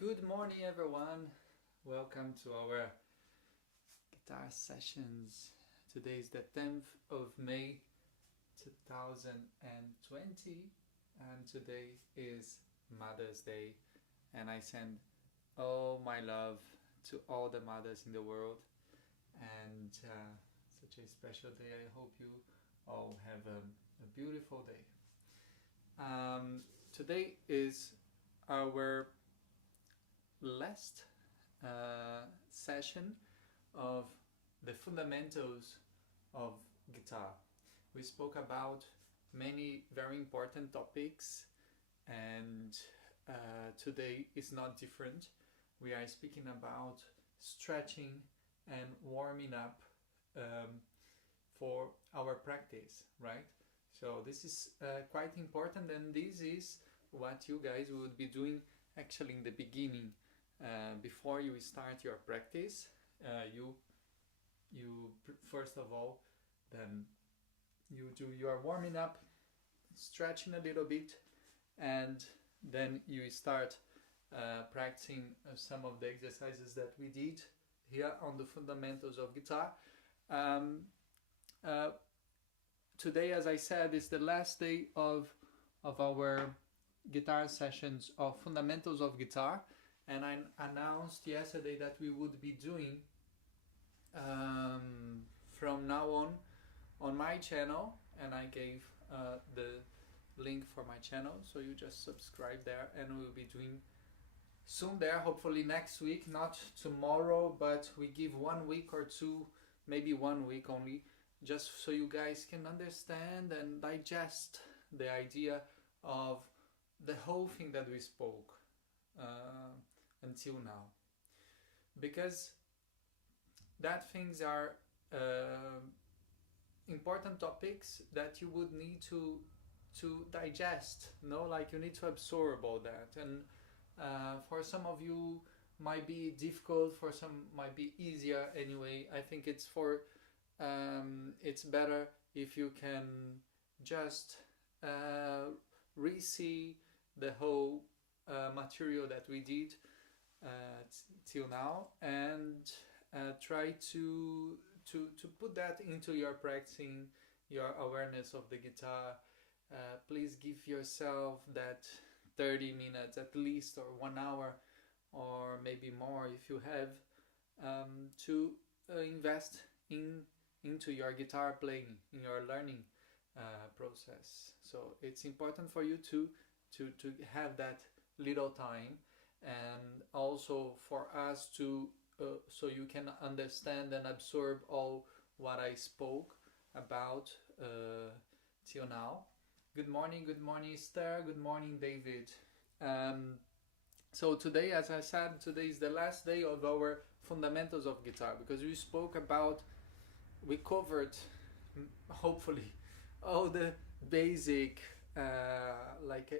Good morning, everyone. Welcome to our guitar sessions. Today is the 10th of May 2020, and today is Mother's Day. And I send all my love to all the mothers in the world. And such a special day. I hope you all have a beautiful day. Today is our last session of the fundamentals of guitar. We spoke about many very important topics, and today is not different. We are speaking about stretching and warming up for our practice, right? So this is quite important, and this is what you guys would be doing actually in the beginning. Before you start your practice, you first of all, then you do your warming up, stretching a little bit, and then you start practicing some of the exercises that we did here on the fundamentals of guitar. Today, as I said, is the last day of our guitar sessions of fundamentals of guitar. And I announced yesterday that we would be doing from now on my channel, and I gave the link for my channel, so you just subscribe there, and we'll be doing soon there, hopefully next week, not tomorrow, but we give 1 week or two, maybe 1 week only, just so you guys can understand and digest the idea of the whole thing that we spoke until now, because that things are important topics that you would need to digest, like you need to absorb all that, and for some of you might be difficult, for some might be easier. Anyway, I think it's better if you can just re-see the whole material that we did till now, and try to put that into your practicing, your awareness of the guitar. Please give yourself that 30 minutes at least, or 1 hour, or maybe more if you have, to invest into your guitar playing, in your learning process. So it's important for you to have that little time, and also for us to so you can understand and absorb all what I spoke about till now. Good morning, Esther. Good morning, David. So today, as I said, today is the last day of our fundamentals of guitar, because we covered hopefully all the basic,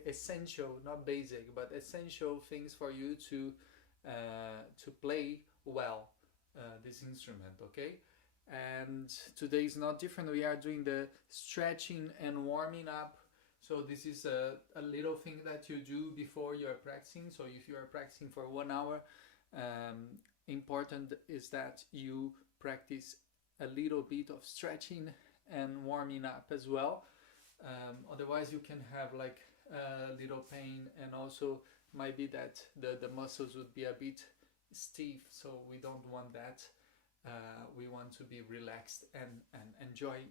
essential, not basic, but essential things for you to play well this instrument, okay? And today is not different. We are doing the stretching and warming up. So this is a little thing that you do before you are practicing. So if you are practicing for 1 hour, important is that you practice a little bit of stretching and warming up as well. Otherwise you can have like a little pain, and also might be that the muscles would be a bit stiff, so we don't want that. We want to be relaxed and enjoy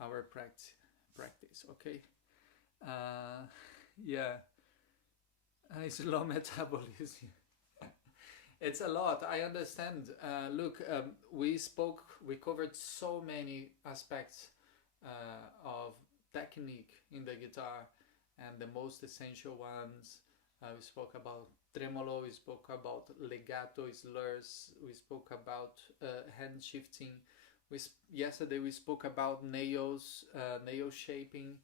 our practice, okay? It's low metabolism. It's a lot, I understand. Look, we covered so many aspects of technique in the guitar, and the most essential ones. We spoke about tremolo, we spoke about legato, slurs, we spoke about hand shifting. Yesterday we spoke about nails, nail shaping.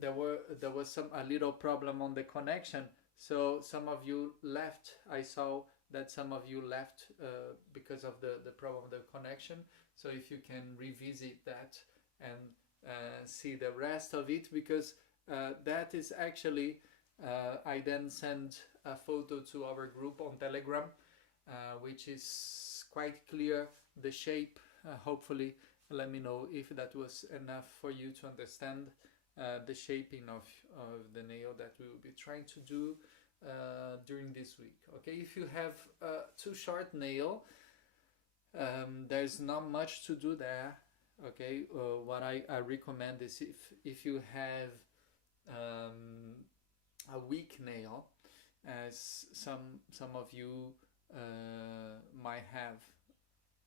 There was a little problem on the connection, so some of you left. I saw that some of you left because of the problem of the connection. So if you can revisit that and see the rest of it, because that is actually I then send a photo to our group on Telegram, which is quite clear, the shape. Hopefully, let me know if that was enough for you to understand the shaping of the nail that we will be trying to do during this week. Okay, if you have too short nail, there's not much to do there. Okay, what I recommend is if you have a weak nail, as some of you might have,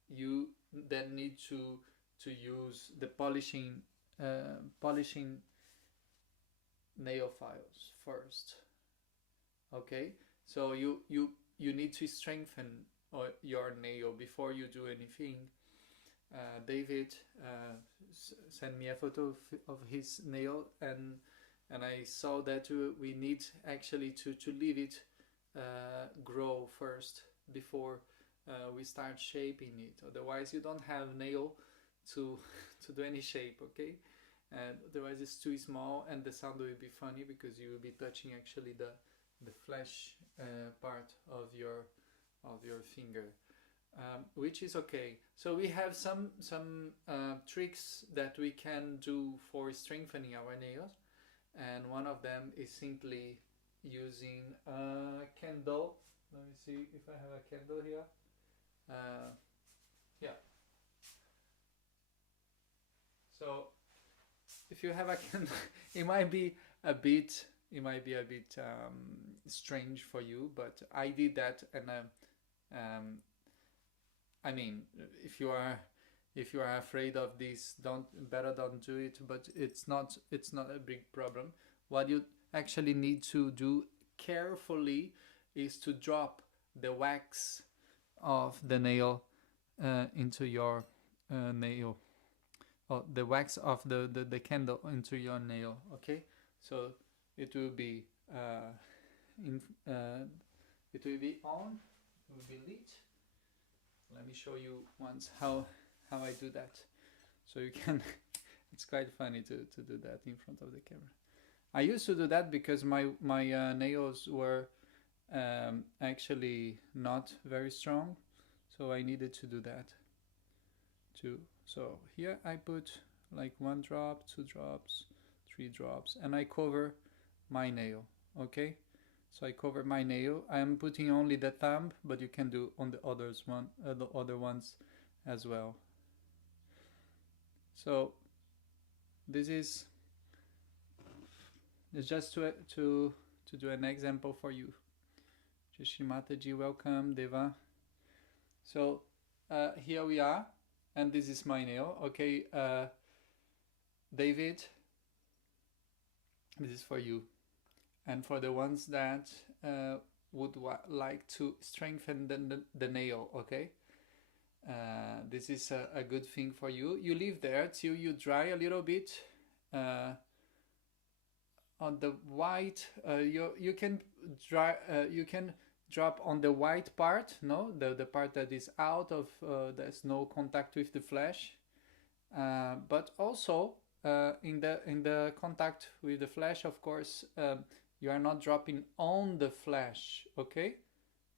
you then need to use the polishing nail files first. Okay, so you need to strengthen your nail before you do anything. David sent me a photo of his nail, and I saw that we need actually to leave it grow first before we start shaping it. Otherwise, you don't have nail to do any shape. Okay, and otherwise it's too small, and the sound will be funny because you will be touching actually the flesh part of your finger, which is okay. So we have some tricks that we can do for strengthening our nails, and one of them is simply using a candle. Let me see if I have a candle here. Yeah. So if you have a candle, it might be a bit strange for you, but I did that, and I mean, if you are afraid of this, don't do it. But it's not a big problem. What you actually need to do carefully is to drop the wax of the nail into your nail, or the wax of the candle into your nail. Okay, so it will be it will be on, it will be lit. Let me show you once how I do that, so you can. It's quite funny to do that in front of the camera. I used to do that because my nails were actually not very strong, so I needed to do that too. So here I put like 1 drop, 2 drops, 3 drops, and I cover my nail. Okay, so I cover my nail. I am putting only the thumb, but you can do on the other ones as well. So this is just to do an example for you. Mataji, welcome, Deva. So here we are, and this is my nail. Okay, David, this is for you. And for the ones that would like to strengthen the nail, okay? This is a good thing for you. You leave there till you dry a little bit. On the white, you can dry. You can drop on the white part, no, the part that is out of there's no contact with the flesh, but also in the contact with the flesh, of course. You are not dropping on the flesh, okay?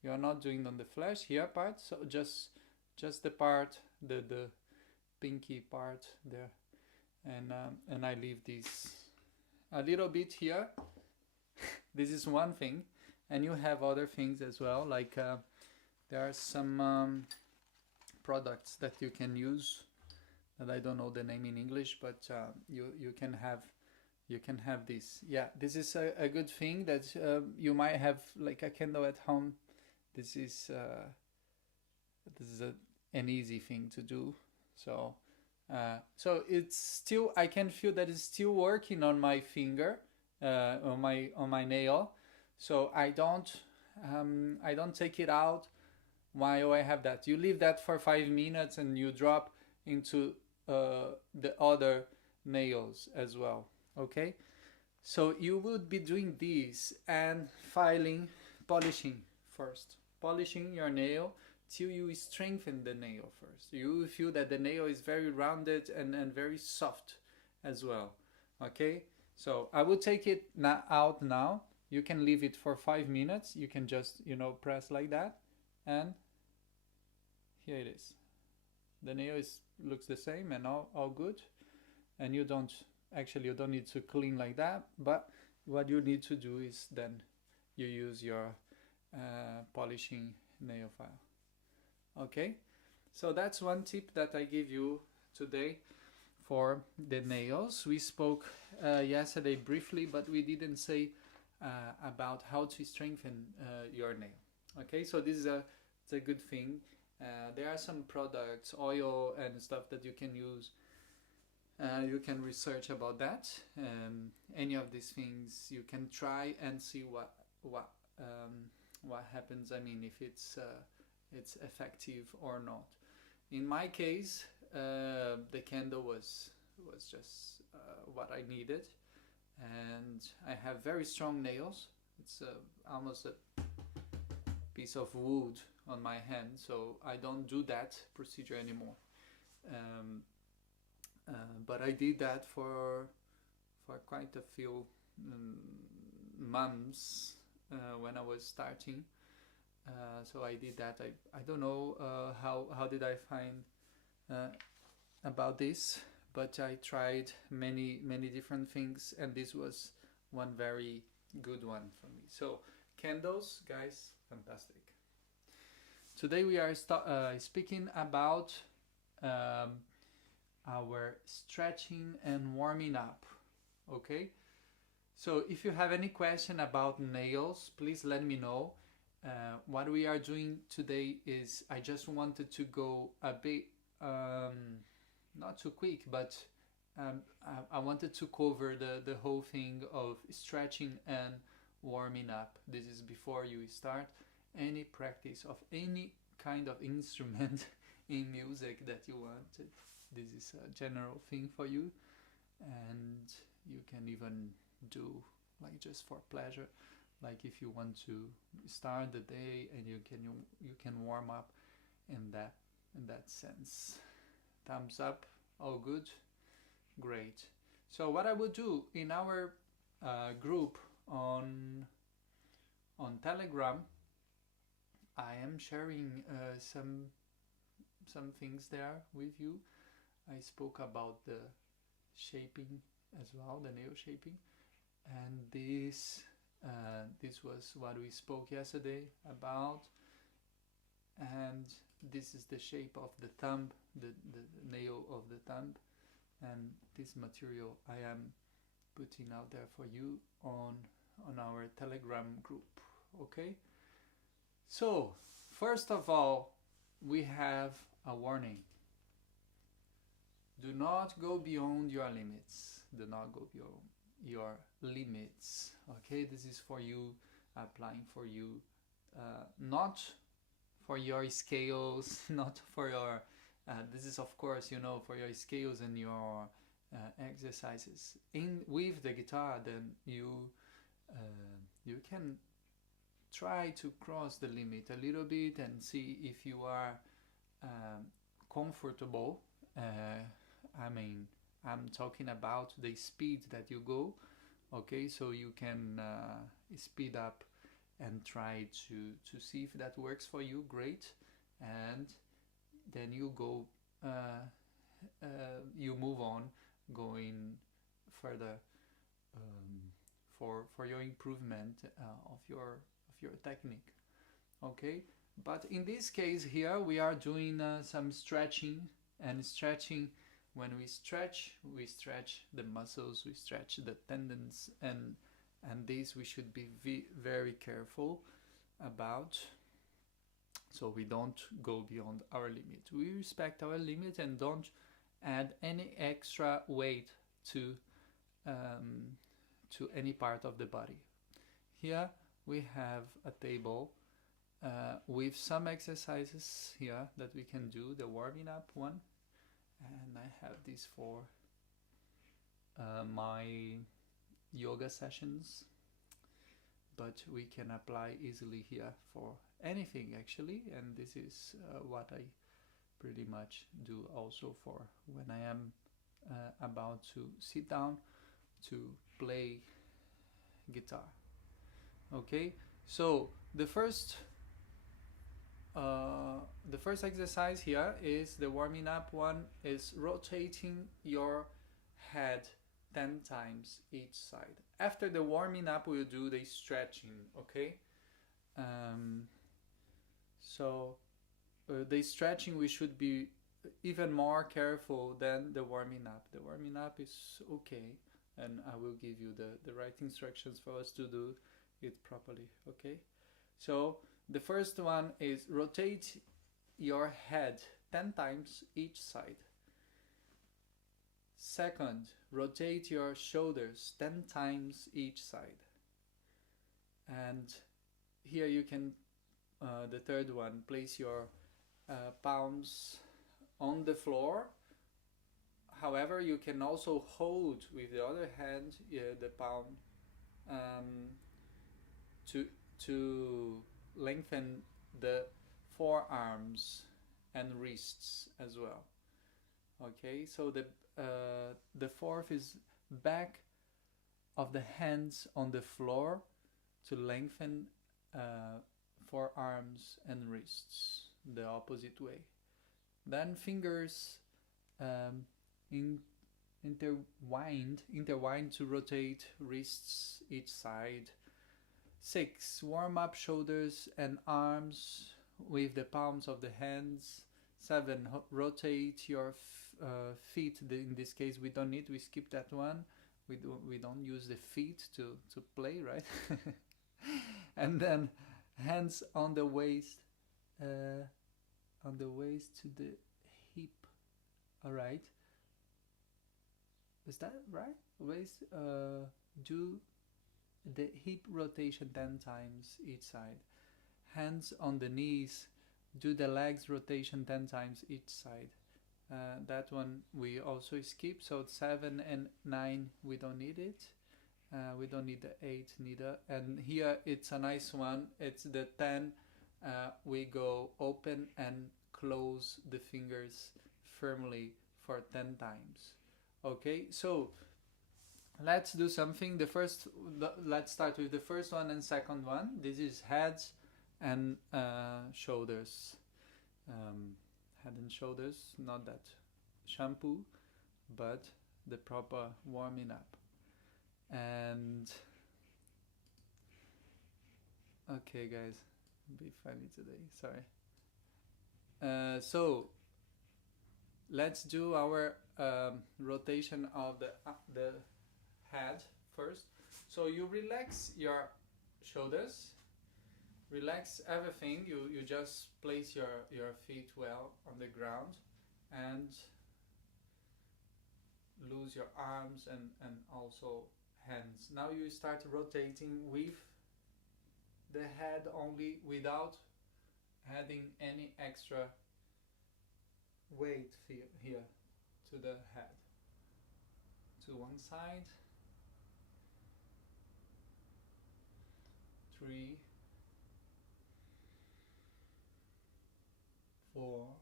You are not doing on the flesh here part, so just the part, the pinky part there, and I leave this a little bit here. This is one thing, and you have other things as well. Like there are some products that you can use that I don't know the name in English, but you can have. You can have this. Yeah, this is a good thing that you might have like a candle at home. This is an easy thing to do. So it's still, I can feel that it's still working on my finger, on my nail. So I don't take it out while I have that. You leave that for 5 minutes, and you drop into the other nails as well. Okay, so you would be doing this and polishing first, polishing your nail till you strengthen the nail first. You will feel that the nail is very rounded and very soft as well. Okay, so I will take it out now, You can leave it for 5 minutes. You can just, press like that, and here it is. The nail looks the same and all good. And you don't need to clean like that, but what you need to do is then you use your polishing nail file. Okay, so that's one tip that I give you today for the nails. We spoke yesterday briefly, but we didn't say about how to strengthen your nail. Okay, so this is it's a good thing. There are some products, oil and stuff that you can use. You can research about that. Any of these things you can try and see what happens. I mean, if it's effective or not. In my case, the candle was just what I needed, and I have very strong nails. It's almost a piece of wood on my hand, so I don't do that procedure anymore. But I did that for quite a few months when I was starting. So I did that. I don't know how did I find about this, but I tried many different things, and this was one very good one for me. So candles, guys, fantastic. Today we are speaking about our stretching and warming up. Okay, so if you have any question about nails, please let me know. What we are doing today is I just wanted to go a bit not too quick, but I wanted to cover the whole thing of stretching and warming up. This is before you start any practice of any kind of instrument in music that you want. This is a general thing for you, and you can even do like just for pleasure, like if you want to start the day and you can warm up in that sense. Thumbs up, all good, great. So what I would do in our group on Telegram, I am sharing some things there with you. I spoke about the shaping as well, the nail shaping, and this was what we spoke yesterday about. And this is the shape of the thumb, the nail of the thumb, and this material I am putting out there for you on our Telegram group. Okay, so first of all, we have a warning. Do not go beyond your limits. Do not go beyond your limits. Okay, this is for you, applying for you, not for your scales, not for your, this is of course, for your scales and your exercises. With the guitar, then you can try to cross the limit a little bit and see if you are comfortable. I mean, I'm talking about the speed that you go. Okay, so you can speed up and try to see if that works for you. Great. And then you go, you move on, going further for your improvement of your technique. Okay, but in this case here we are doing some stretching, and stretching, when we stretch the muscles, we stretch the tendons, and this we should be very careful about, so we don't go beyond our limit. We respect our limit and don't add any extra weight to any part of the body. Here we have a table with some exercises here that we can do, the warming up one, and I have this for my yoga sessions, but we can apply easily here for anything actually, and this is what I pretty much do also for when I am about to sit down to play guitar. Okay, so the first exercise here is the warming up one, is rotating your head 10 times each side. After the warming up, we'll do the stretching, okay? So the stretching, we should be even more careful than the warming up. The warming up is okay, and I will give you the right instructions for us to do it properly, okay? So the first one is rotate your head 10 times each side. Second, rotate your shoulders 10 times each side. And here you can, the third one, place your palms on the floor. However, you can also hold with the other hand the palm to lengthen the forearms and wrists as well. Okay, so the fourth is back of the hands on the floor to lengthen forearms and wrists the opposite way. Then fingers intertwined to rotate wrists each side. 6. Warm up shoulders and arms with the palms of the hands. 7. Rotate your feet. In this case, we don't need. We skip that one. We don't use the feet to play, right? And then hands on the waist to the hip. All right. Is that right? Waist. Do the hip rotation 10 times each side. Hands on the knees. Do the legs rotation 10 times each side. That one we also skip. So 7 and 9 we don't need it. We don't need the 8 neither. And here it's a nice one. It's the 10. We go open and close the fingers firmly for 10 times. Okay, so let's do something. Let's start with the first one and second one. This is heads and shoulders. Head and shoulders, not that shampoo, but the proper warming up. And okay, guys, be funny today. Sorry. So let's do our rotation of the head first. So you relax your shoulders, relax everything. You just place your feet well on the ground and loose your arms and also hands. Now you start rotating with the head only, without adding any extra weight here to the head. To one side. 3, 4,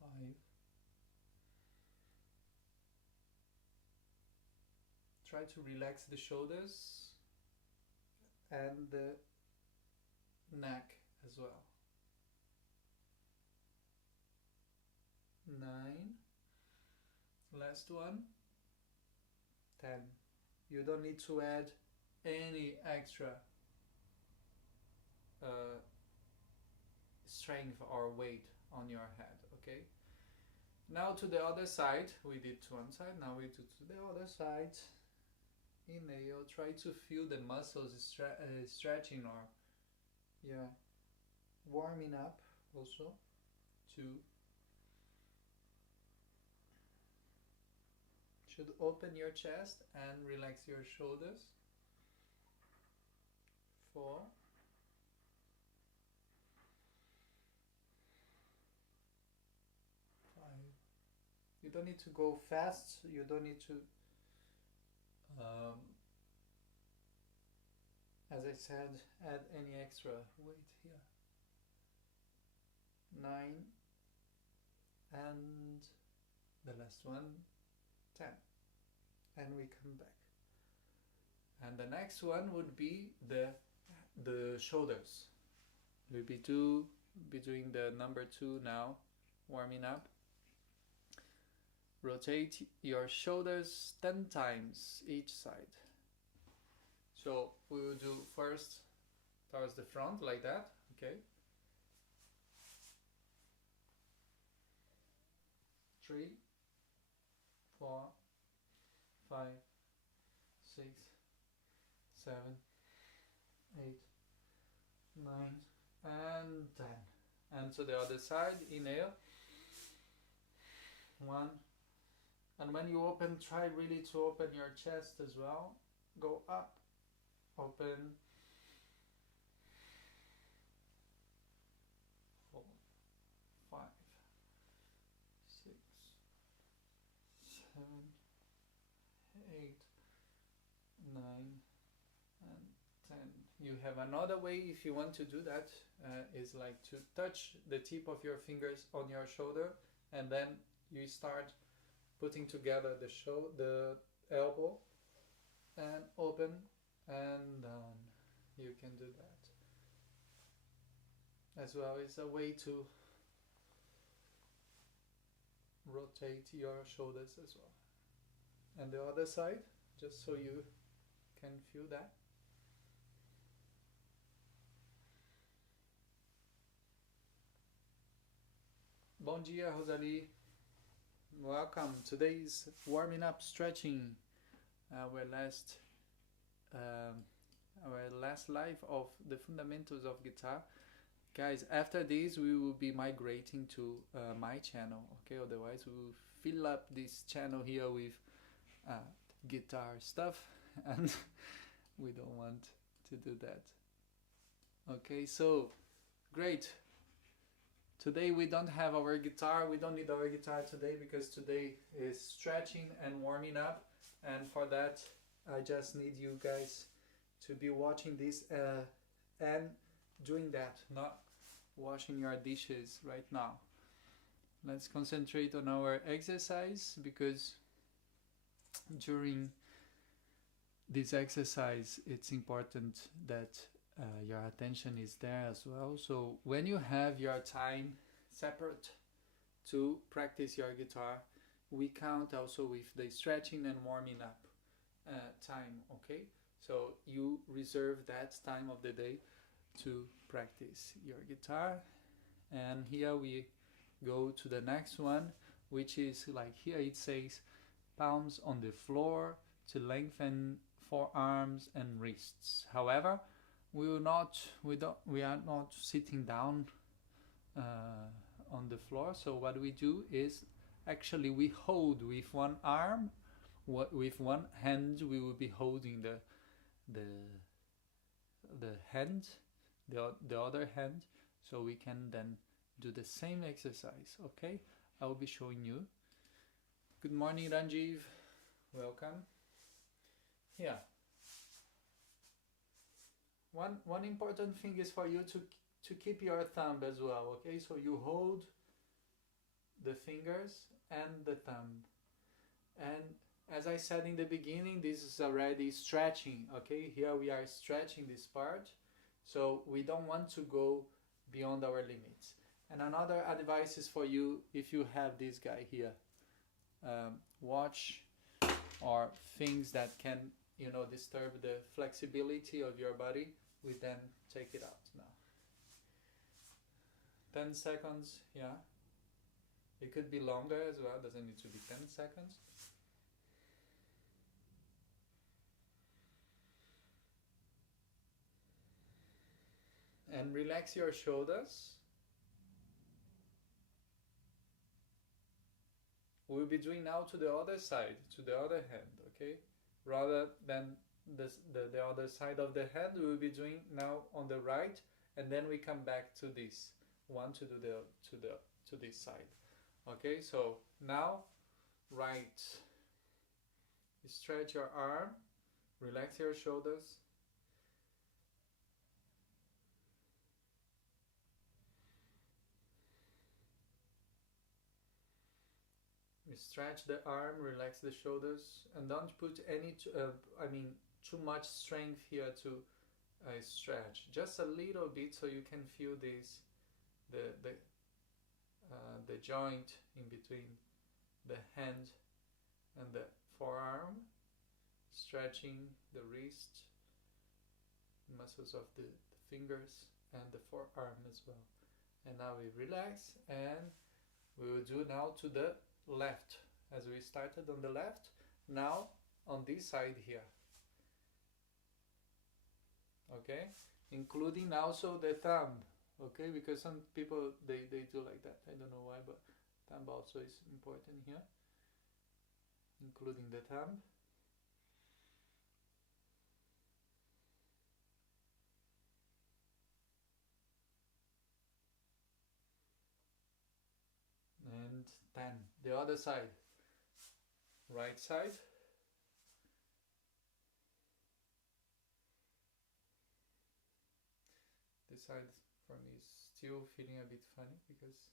5, 'Try to relax the shoulders and the neck as well. 9, last one, 10. You don't need to add any extra strength or weight on your head, okay? Now to the other side. We did to one side, now we do to the other side. Inhale, try to feel the muscles stretching or warming up also. 2. Should open your chest and relax your shoulders. 4. 5. You don't need to go fast. You don't need to, as I said, add any extra weight here. 9. And the last one, 10. and we come back. And the next one would be the shoulders. We'll be doing the number 2 now, warming up. Rotate your shoulders 10 times each side. So we will do first towards the front like that, okay? 3, 4, 5, 6, 7, 8, 9, and 10. And to the other side, inhale. 1. And when you open, try really to open your chest as well. Go up, open. 4, 5, 6, 7, 8, 9, and 10. You have another way if you want to do that, is like to touch the tip of your fingers on your shoulder, and then you start putting together the elbow, and open and down. You can do that as well. It's a way to rotate your shoulders as well. And the other side, just so you can feel that. Bom dia, Rosalie. Welcome. Today's warming up stretching. Our last live of the fundamentals of guitar. Guys, after this we will be migrating to my channel, okay? Otherwise we will fill up this channel here with guitar stuff, and we don't want to do that. Okay, so great. Today we don't have our guitar. We don't need our guitar today because today is stretching and warming up, and for that I just need you guys to be watching this and doing that, not washing your dishes right now. Let's concentrate on our exercise, because during this exercise it's important that your attention is there as well. So when you have your time separate to practice your guitar, we count also with the stretching and warming up time, okay? So you reserve that time of the day to practice your guitar. And here we go to the next one, which is like here it says palms on the floor to lengthen forearms and wrists. However, we are not sitting down on the floor. So what we do is actually we hold with one arm, with one hand we will be holding the hand, the other hand, so we can then do the same exercise. Okay, I will be showing you. Good morning, Ranjiv. Welcome. Yeah. One important thing is for you to keep your thumb as well, okay? So you hold the fingers and the thumb. And as I said in the beginning, this is already stretching, okay? Here we are stretching this part, so we don't want to go beyond our limits. And another advice is for you, if you have this guy here, watch or things that can, disturb the flexibility of your body, we then take it out now. 10 seconds, yeah. It could be longer as well, doesn't need to be 10 seconds. And relax your shoulders. We'll be doing now to the other side, to the other hand, okay? Rather than the other side of the hand, we will be doing now on the right, and then we come back to this one to do to this side. Okay, so now right. Stretch your arm, relax your shoulders. You stretch the arm, relax the shoulders, and don't put any too much strength here to stretch. Just a little bit so you can feel this the joint in between the hand and the forearm, stretching the wrist, muscles of the fingers and the forearm as well. And now we relax, and we will do now to the left, as we started on the left, now on this side here. Okay, including also the thumb. Okay, because some people they do like that. I don't know why, but thumb also is important here, including the thumb. And then the other side, right side. This side for me is still feeling a bit funny because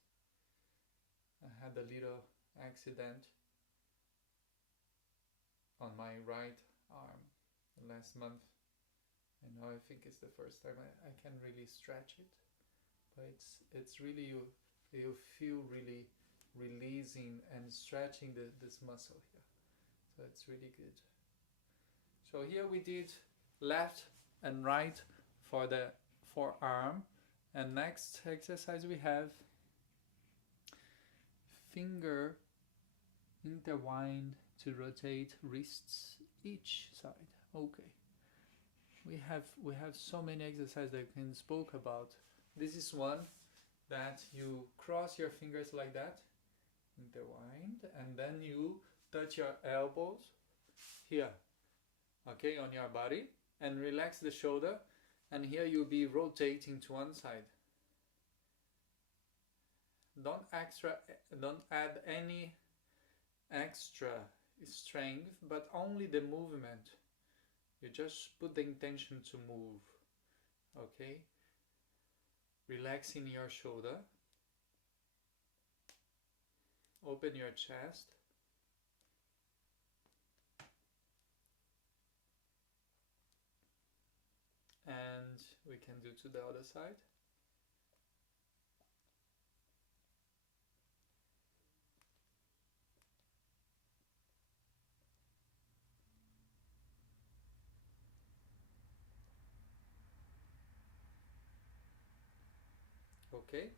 I had a little accident on my right arm last month, and now I think it's the first time I can really stretch it, but it's really you feel really releasing and stretching this muscle here, so it's really good. So here we did left and right for the forearm, and next exercise we have finger intertwined to rotate wrists each side. Okay, we have so many exercises that we can spoke about. This is one that you cross your fingers like that, intertwined, and then you touch your elbows here, okay, on your body, and relax the shoulder, and here you'll be rotating to one side. Don't add any extra strength, but only the movement. You just put the intention to move, okay? Relaxing your shoulder, open your chest, and we can do to the other side. Okay,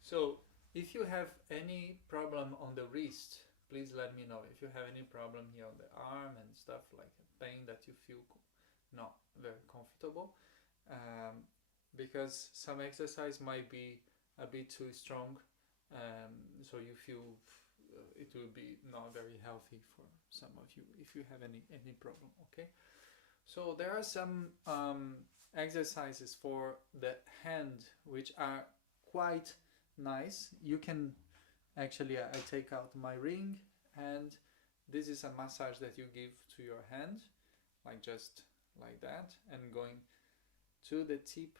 so if you have any problem on the wrist, please let me know. If you have any problem here on the arm and stuff, like pain that you feel not very comfortable, because some exercise might be a bit too strong, so you feel it will be not very healthy for some of you if you have any problem. Okay, so there are some exercises for the hand which are quite nice. You can actually, I take out my ring, and this is a massage that you give to your hand, like just like that, and going to the tip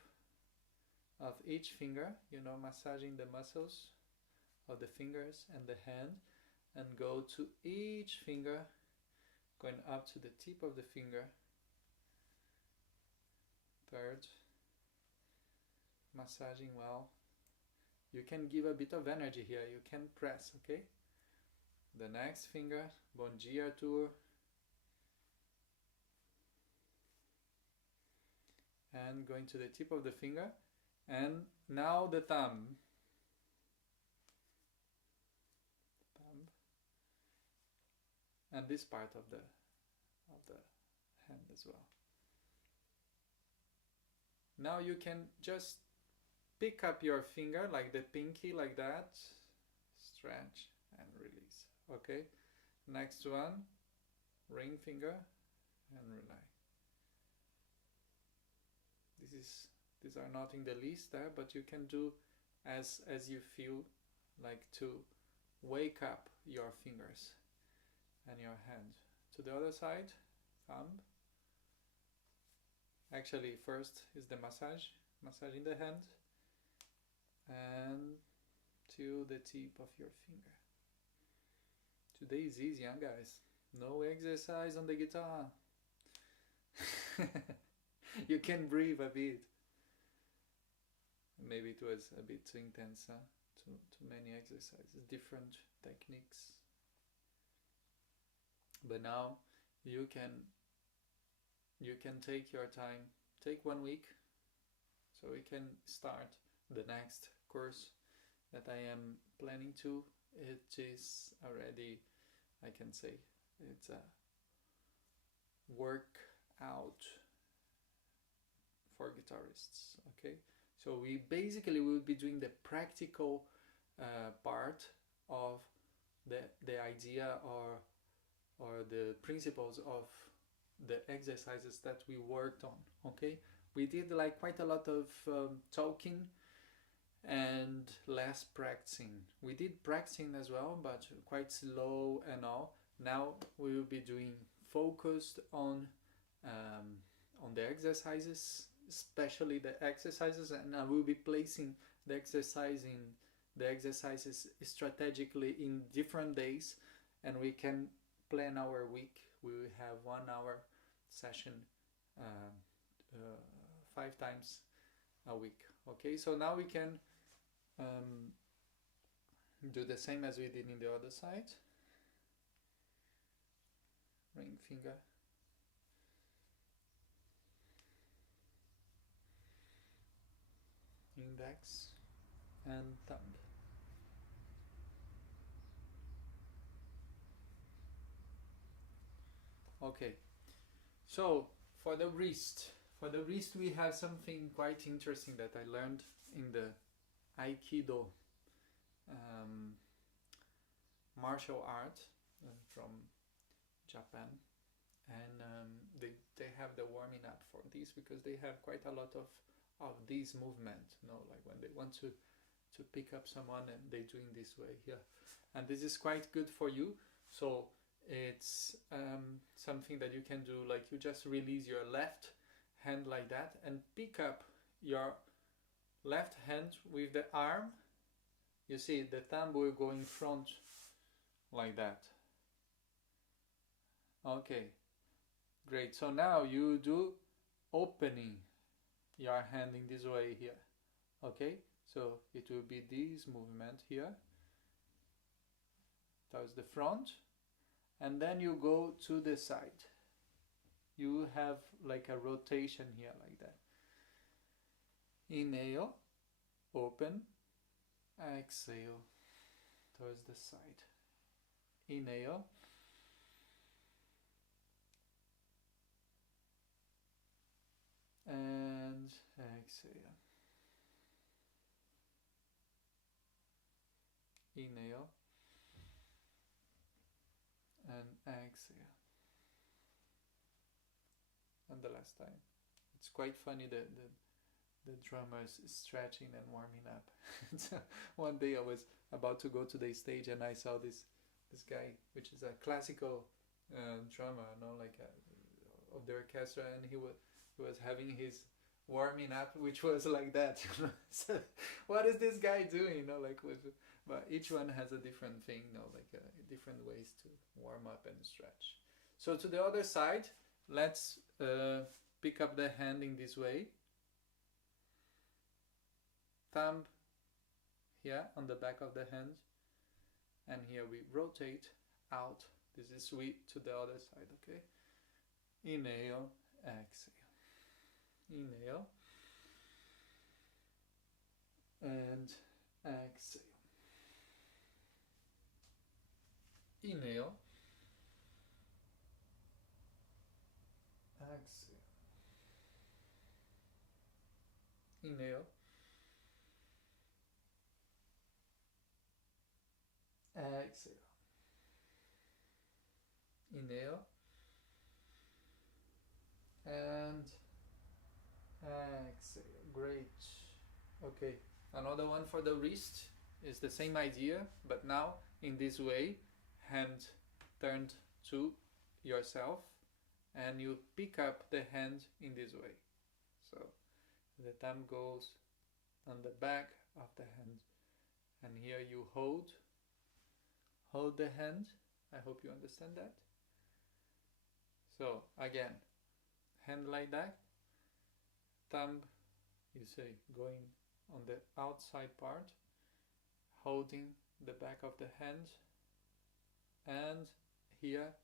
of each finger, you know, massaging the muscles of the fingers and the hand, and go to each finger, going up to the tip of the finger. Third, massaging well. You can give a bit of energy here, you can press, okay? The next finger, Bom dia, Arthur. And going to the tip of the finger, and now the thumb. And this part of the hand as well. Now you can just pick up your finger, like the pinky, like that, stretch and release. Okay, next one, ring finger, and relax. These are not in the list there, but you can do as you feel like, to wake up your fingers and your hand. To the other side, thumb. Actually, first is the massaging the hand, and to the tip of your finger. Today is easy, huh, guys? No exercise on the guitar. You can breathe a bit. Maybe it was a bit too intense, huh? Too many exercises, different techniques. But now you can take your time. Take 1 week, so we can start the next course that I am planning to. It is already, I can say, it's a workout for guitarists. Okay, so we basically will be doing the practical part of the idea or the principles of the exercises that we worked on. Okay, we did like quite a lot of talking and less practicing. We did practicing as well, but quite slow and all. Now we will be doing focused on the exercises, especially the exercises, and I will be placing the exercises strategically in different days, and we can plan our week. We will have 1 hour session 5 times a week. Okay, so now we can do the same as we did in the other side. Ring finger, index and thumb. Okay, so for the wrist we have something quite interesting that I learned in the Aikido martial art from Japan, and they have the warming up for this because they have quite a lot of this movement, like when they want to pick up someone and they doing this way here, and this is quite good for you. So it's something that you can do, like you just release your left hand like that and pick up your left hand with the arm. You see the thumb will go in front like that. Okay, great. So now you do opening your hand in this way here. Okay, so it will be this movement here towards the front, and then you go to the side. You have like a rotation here like that. Inhale, open, exhale towards the side. Inhale, and exhale. Inhale and exhale. And the last time. It's quite funny that the drummers stretching and warming up. So one day I was about to go to the stage and I saw this guy, which is a classical drummer, of the orchestra, and he was having his warming up, which was like that. So what is this guy doing? But each one has a different thing, different ways to warm up and stretch. So to the other side, let's pick up the hand in this way. Thumb here on the back of the hand, and here we rotate out. This is sweep to the other side. Okay, inhale, exhale, inhale and exhale, inhale, exhale, inhale, exhale, inhale and exhale. Great. Okay, another one for the wrist is the same idea, but now in this way, hand turned to yourself, and you pick up the hand in this way. So the thumb goes on the back of the hand, and here you hold the hand I hope you understand that. So again, hand like that, thumb, you say, going on the outside part, holding the back of the hand, and here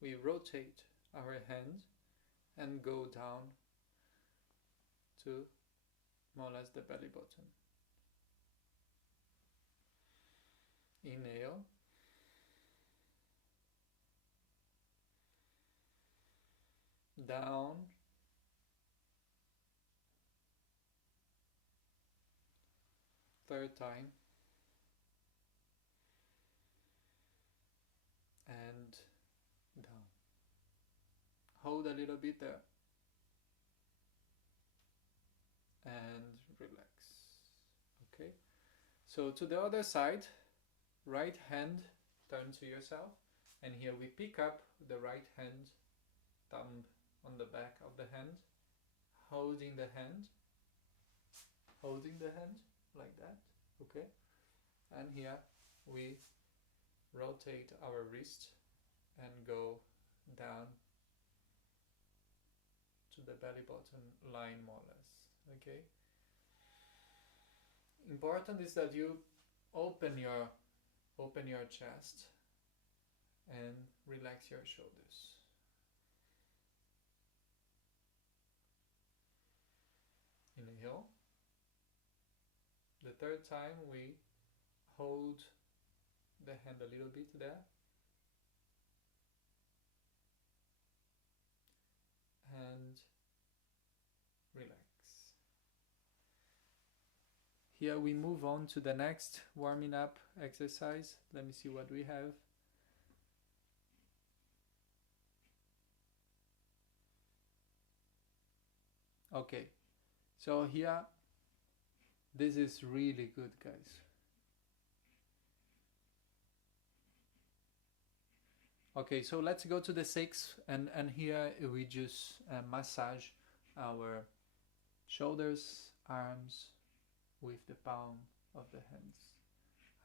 we rotate our hand and go down to more or less the belly button. Inhale. Down. Third time. And down. Hold a little bit there. And relax. Okay. So to the other side, right hand turn to yourself, and here we pick up the right hand, thumb on the back of the hand, holding the hand like that, okay? And here we rotate our wrist and go down to the belly button line more or less, okay? Important is that you open your chest and relax your shoulders. Inhale. The third time we hold the hand a little bit there. And relax. Here we move on to the next warming up exercise. Let me see what we have. Okay, so here, this is really good, guys. Okay, so let's go to the sixth, and here we just massage our shoulders, arms with the palm of the hands.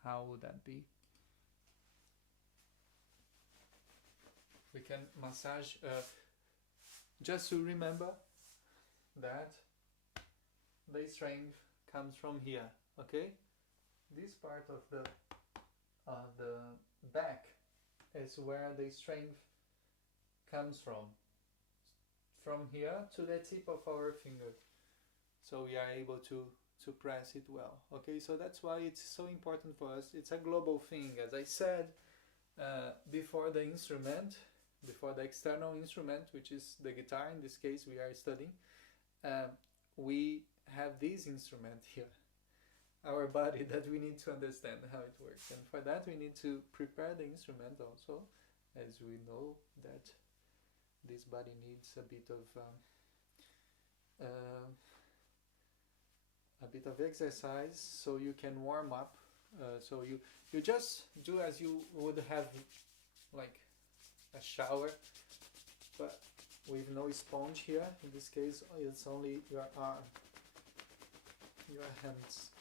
How would that be? We can massage, just to remember that the strength comes from here, okay? This part of the back is where the strength comes from here to the tip of our finger, so we are able to press it well, okay? So that's why it's so important for us. It's a global thing, as I said before the instrument, before the external instrument, which is the guitar. In this case we are studying, we have this instrument here, our body, that we need to understand how it works, and for that we need to prepare the instrument also, as we know that this body needs a bit of exercise, so you can warm up. So you just do as you would have like a shower, but with no sponge here. In this case it's only your arm, your hands.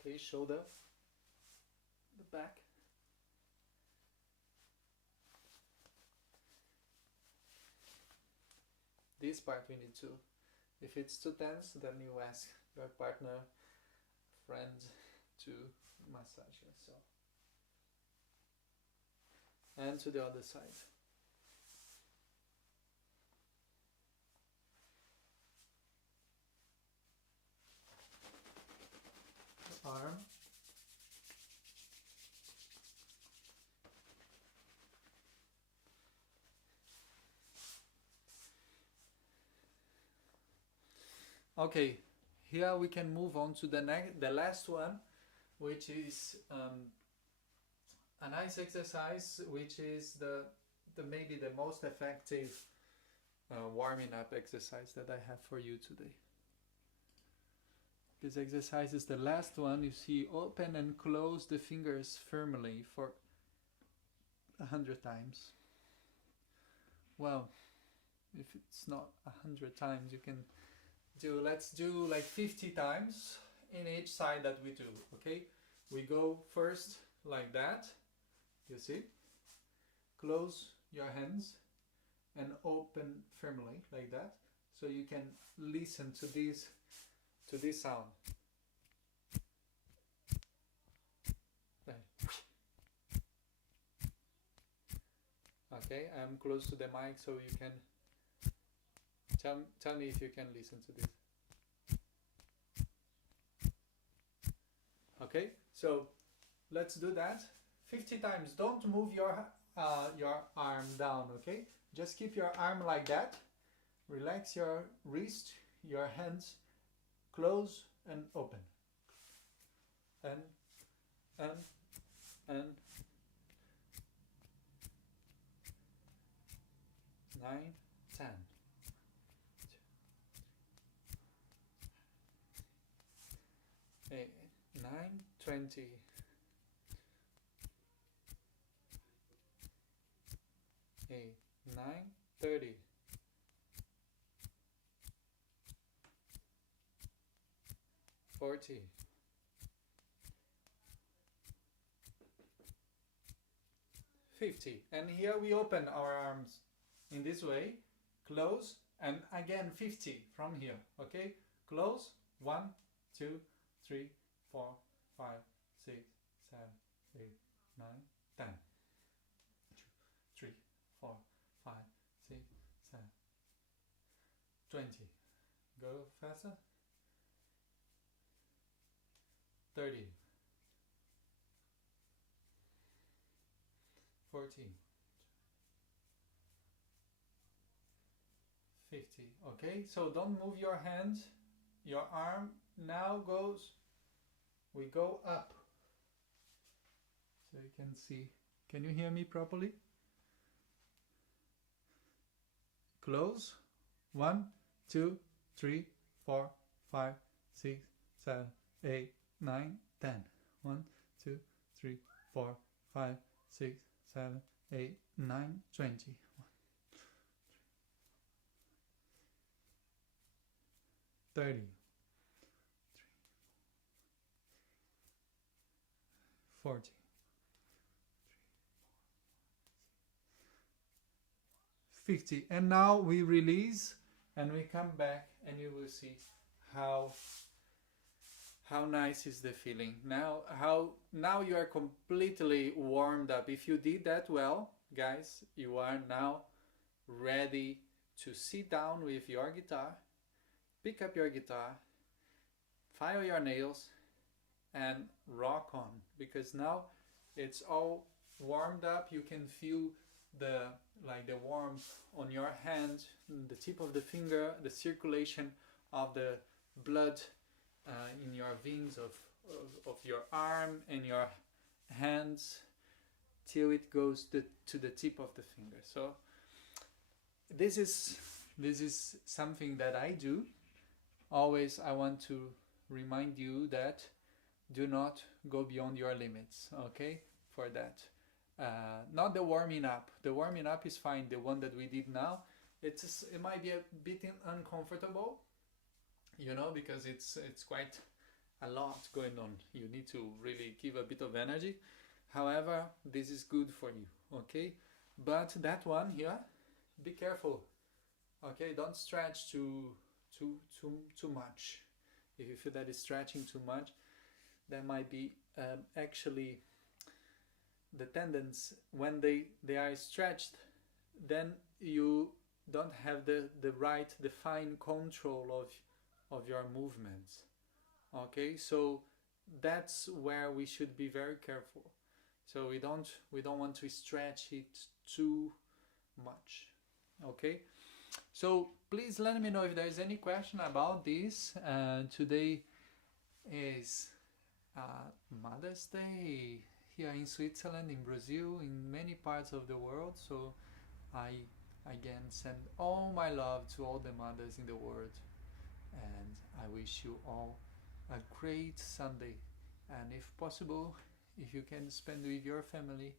Okay, shoulder, the back. This part we need to, if it's too tense, then you ask your partner, friend, to massage yourself. And to the other side. The arm. Okay, here we can move on to the last one, which is a nice exercise, which is maybe the most effective warming up exercise that I have for you today. This exercise is the last one. You see, open and close the fingers firmly for 100 times. Well, if it's not 100 times, you can let's do like 50 times in each side that we do, okay? We go first like that. You see? Close your hands and open firmly like that, so you can listen to this sound. Okay, I'm close to the mic, so you can tell me if you can listen to this. Okay, so let's do that 50 times. Don't move your arm down, okay? Just keep your arm like that. Relax your wrist, your hands, close and open. And 9, 10. 8, 9, 20. 8, 9, 30. 40. 50. And here we open our arms in this way, close, and again 50 from here, okay? Close, 1, 2, 3, 4, 5, 6, 7, 8, 9, 10. 2, 3, 4, 5, 6, 7, 20. Go faster. 30. 40. 50. Okay, so don't move your hand. Your arm now we go up. So you can see. Can you hear me properly? Close. 1, 2, 3, 4, 5, 6, 7, 8, 9, 10. 1, 2, 3, 4, 5, 6, 7, 8, 9, 20. 30. 40. 50. And now we release and we come back and you will see how nice is the feeling. Now you are completely warmed up. If you did that well, guys, you are now ready to sit down with your guitar, pick up your guitar, file your nails, and rock on, because now it's all warmed up. You can feel the warmth on your hand, the tip of the finger, the circulation of the blood in your veins of your arm and your hands till it goes to the tip of the finger. So this is something that I do. Always I want to remind you that do not go beyond your limits, okay, for that. Not the warming up. The warming up is fine. The one that we did now, it might be a bit uncomfortable, you know, because it's quite a lot going on. You need to really give a bit of energy. However, this is good for you, okay? But that one here, be careful, okay? Don't stretch too much. If you feel that it's stretching too much, that might be actually the tendons. When they are stretched, then you don't have the right, the fine control of your movements. Okay, so that's where we should be very careful. So we don't want to stretch it too much. Okay, so please let me know if there is any question about this. Today is Mother's Day here in Switzerland, in Brazil, in many parts of the world. So I again send all my love to all the mothers in the world, and I wish you all a great Sunday. And if possible, if you can spend with your family,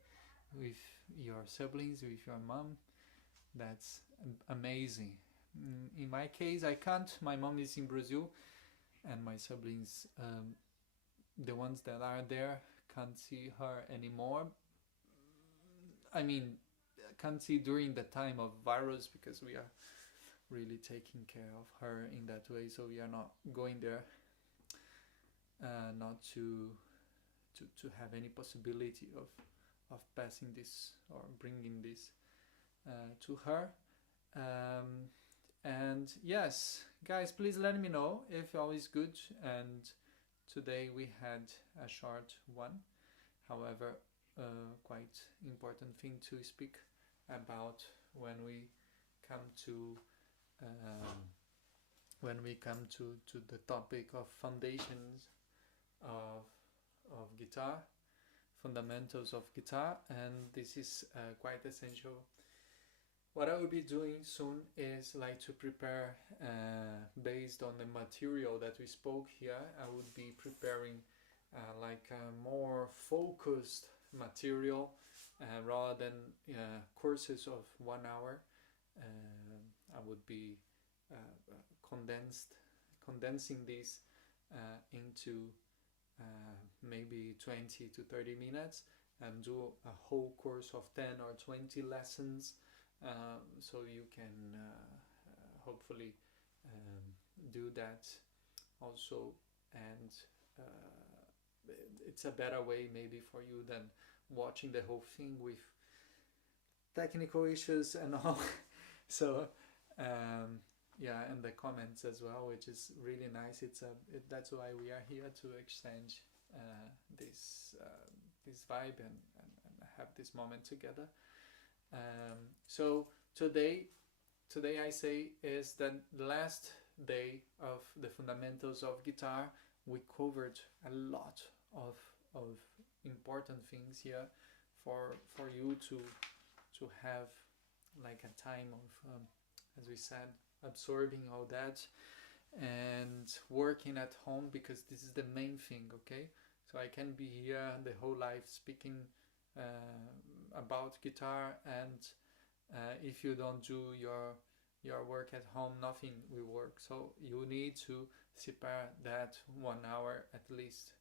with your siblings, with your mom, that's amazing. In my case, I can't. My mom is in Brazil, and my siblings, the ones that are there, can't see her anymore. I mean, I can't see during the time of virus because we are really taking care of her in that way. So we are not going there, not to have any possibility of passing this or bringing this to her. And yes, guys, please let me know if all is good. And today we had a short one, however, quite important thing to speak about when we come to the topic of foundations of guitar, fundamentals of guitar, and this is quite essential. What I will be doing soon is like to prepare based on the material that we spoke here. I would be preparing like a more focused material rather than courses of 1 hour. I would be condensing this into maybe 20 to 30 minutes and do a whole course of 10 or 20 lessons, so you can hopefully do that also. And it's a better way maybe for you than watching the whole thing with technical issues and all. So yeah, and the comments as well, which is really nice. That's why we are here, to exchange this vibe and have this moment together. So today I say is the last day of the fundamentals of guitar. We covered a lot of important things here for you to have like a time of as we said, absorbing all that and working at home, because this is the main thing. Okay, so I can be here the whole life speaking about guitar, and if you don't do your work at home, nothing will work. So you need to spare that 1 hour at least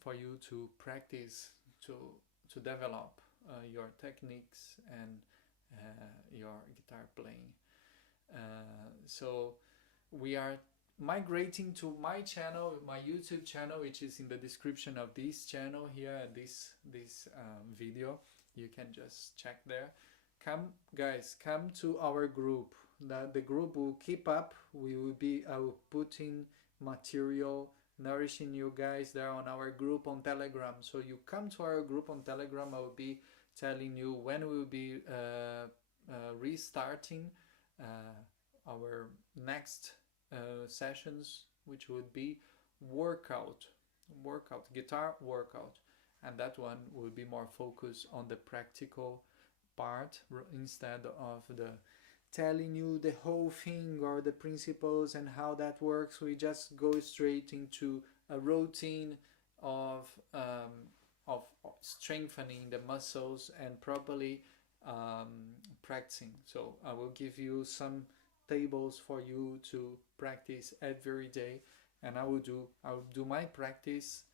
for you to practice, to develop your techniques and your guitar playing. So we are migrating to my channel, my YouTube channel, which is in the description of this channel here, this video. You can just check there. Come, guys, come to our group. The group will keep up. We will be putting material, nourishing you guys there on our group on Telegram. So you come to our group on Telegram. I will be telling you when we will be restarting our next sessions, which would be guitar workout, and that one will be more focused on the practical part instead of the telling you the whole thing or the principles and how that works. We just go straight into a routine of strengthening the muscles and properly practicing. So I will give you some tables for you to practice every day, and I will do my practice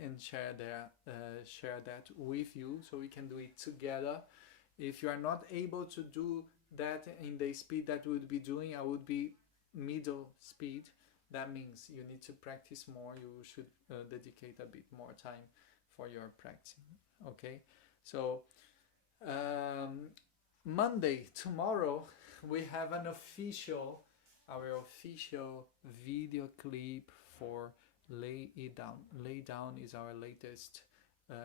and share that with you, so we can do it together. If you are not able to do that in the speed that we would be doing, I would be middle speed. That means you need to practice more. You should dedicate a bit more time for your practicing. Okay, so Monday, tomorrow, we have our official video clip for Lay It Down. Lay Down is our latest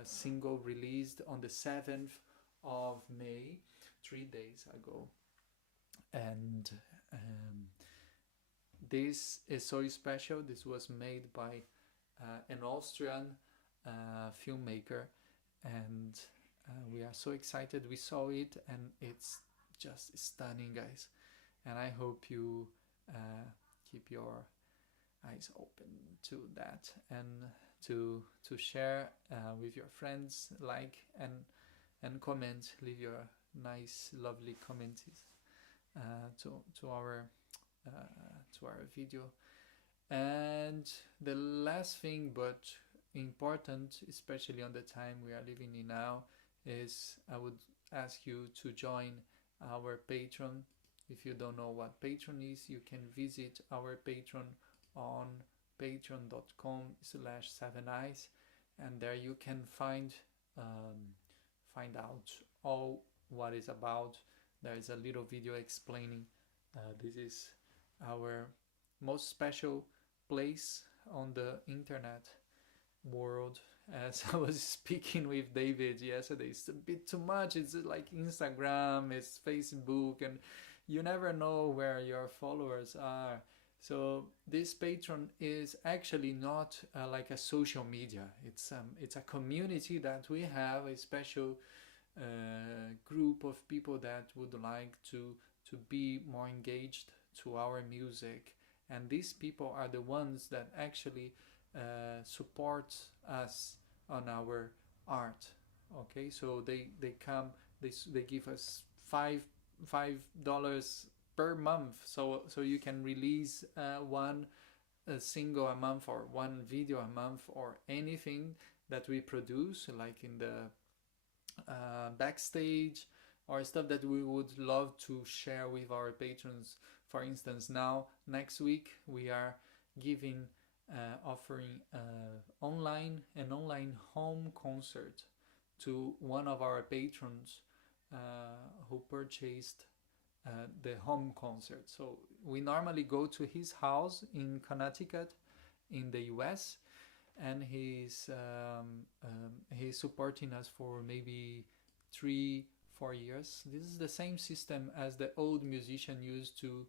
single, released on the 7th of May, 3 days ago. And this is so special. This was made by an Austrian filmmaker, and we are so excited. We saw it and it's just stunning, guys. And I hope you keep your eyes open to that, and to share with your friends, like and comment, leave your nice, lovely comments to our video. And the last thing, but important, especially on the time we are living in now, is I would ask you to join our Patreon. If you don't know what Patreon is, you can visit our Patreon on patreon.com/7eyes, and there you can find out all what is about. There is a little video explaining this is our most special place on the internet world. As I was speaking with David yesterday, it's a bit too much. It's like Instagram, it's Facebook, and you never know where your followers are. So this Patreon is actually not like a social media. It's a community that we have, a special group of people that would like to be more engaged to our music, and these people are the ones that actually support us on our art. Okay, so they come, they give us $5 per month, so you can release one single a month, or one video a month, or anything that we produce, like in the backstage, or stuff that we would love to share with our patrons. For instance, now next week we are giving offering an online home concert to one of our patrons who purchased the home concert. So we normally go to his house in Connecticut in the US, and he's supporting us for maybe 3-4 years. This is the same system as the old musician used to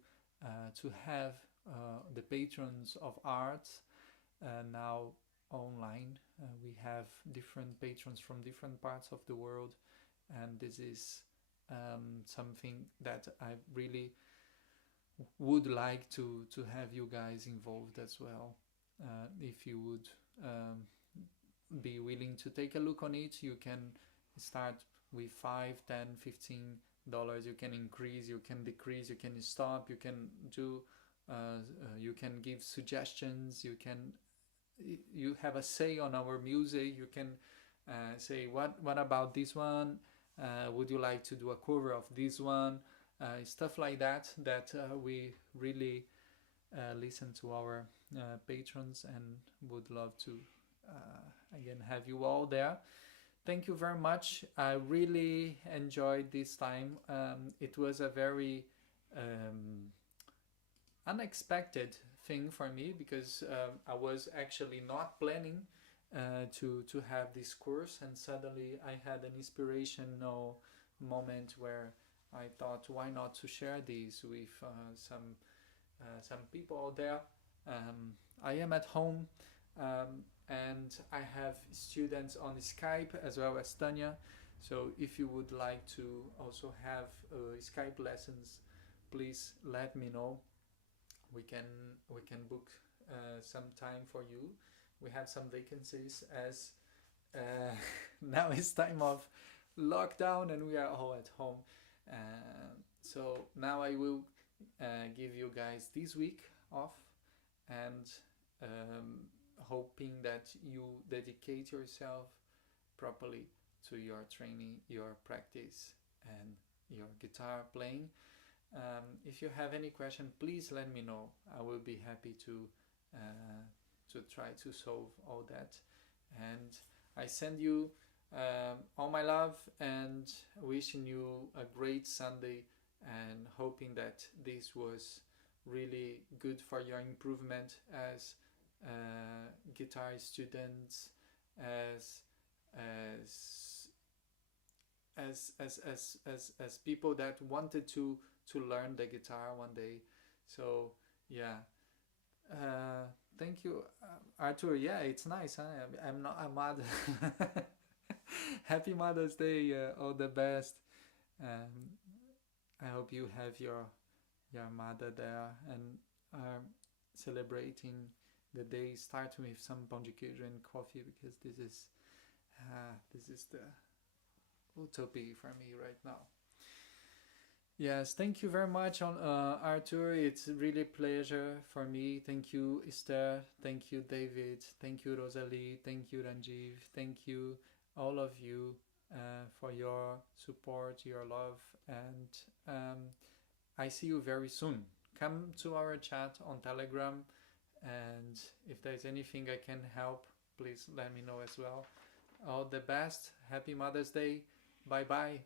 have the patrons of arts. Now online, we have different patrons from different parts of the world, and this is something that I really would like to have you guys involved as well. If you would be willing to take a look on it, you can start with $5, $10, $15. You can increase, you can decrease, you can stop, you can do you can give suggestions, you have a say on our music. You can say what about this one, would you like to do a cover of this one, stuff like that we really listen to our patrons, and would love to again have you all there. Thank you very much. I really enjoyed this time. It was a very unexpected thing for me, because I was actually not planning to have this course, and suddenly I had an inspirational moment where I thought, why not to share this with some people out there. I am at home, and I have students on Skype as well as Tanya. So if you would like to also have Skype lessons, please let me know. We can book some time for you. We have some vacancies, as now it's time of lockdown and we are all at home. So now I will give you guys this week off, and hoping that you dedicate yourself properly to your training, your practice, and your guitar playing. If you have any question, please let me know. I will be happy to try to solve all that. And I send you all my love, and wishing you a great Sunday, and hoping that this was really good for your improvement as guitar students, as people that wanted to learn the guitar one day. So yeah, thank you, Arthur. Yeah, it's nice, huh? I'm not a mother. Happy Mother's Day. All the best. I hope you have your mother there, and celebrating the day, starting with some pão de queijo and coffee, because this is the utopia for me right now. Yes, thank you very much, Arthur. It's really a pleasure for me. Thank you, Esther. Thank you, David. Thank you, Rosalie. Thank you, Ranjiv. Thank you, all of you. for your support, your love, and I see you very soon. Come to our chat on Telegram, and if there's anything I can help, please let me know as well. All the best. Happy Mother's Day. Bye bye.